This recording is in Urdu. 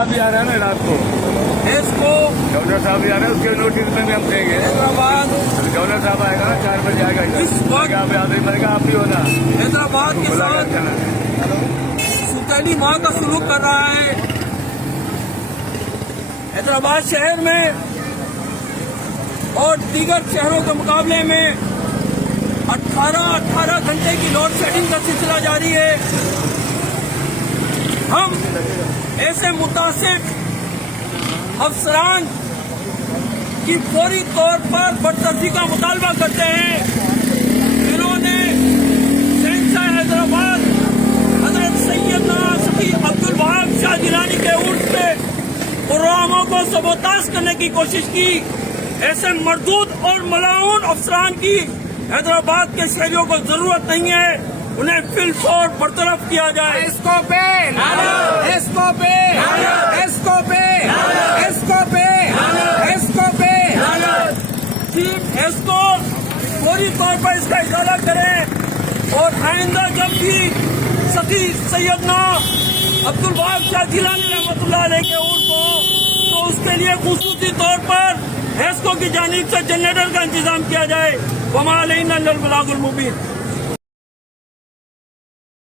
بھی آ رہا ہے نا رات کو اس کو گورنر صاحب بھی آ رہے ہیں، اس کے نوٹس میں بھی ہم دیں گے۔ حیدرآباد گورنر صاحب آئے گا نا 4 بجے آئے گا اس وقت آپ آدمی مرے گا، آپ بھی ہونا حیدرآباد کے بلا ساتھ کر سوتیلی ماں کا سلوک کر رہا ہے۔ حیدرآباد شہر میں اور دیگر شہروں کے مقابلے میں 18 گھنٹے کی لوڈ شیڈنگ کا سلسلہ جاری ہے۔ ہم ایسے متاثر افسران کی فوری طور پر برطرفی کا مطالبہ کرتے ہیں جنہوں نے شہنشاہ حیدرآباد حضرت سیدنا سفی عبدالوہاب شاہ گیلانی کے عرس پہ پروگراموں کو سبوتاژ کرنے کی کوشش کی۔ ایسے مردود اور ملعون افسران کی حیدرآباد کے شہریوں کو ضرورت نہیں ہے، انہیں فی الفور برطرف کیا جائے۔ اس کو پہ اس کو پہ اس کو پہ اس کو پہ اس کو پہ چیف اس کو فوری طور پر اس کا ازالہ کریں اور آئندہ جب بھی سفی سیدنا عبدالوہاب شاہ گیلانی رحمۃ اللہ علیہ کے عرس ہو تو اس کے لیے خصوصی طور پر ہیسکو کی جانب سے جنریٹر کا انتظام کیا جائے۔ وما علینا الا البلاغ المبین۔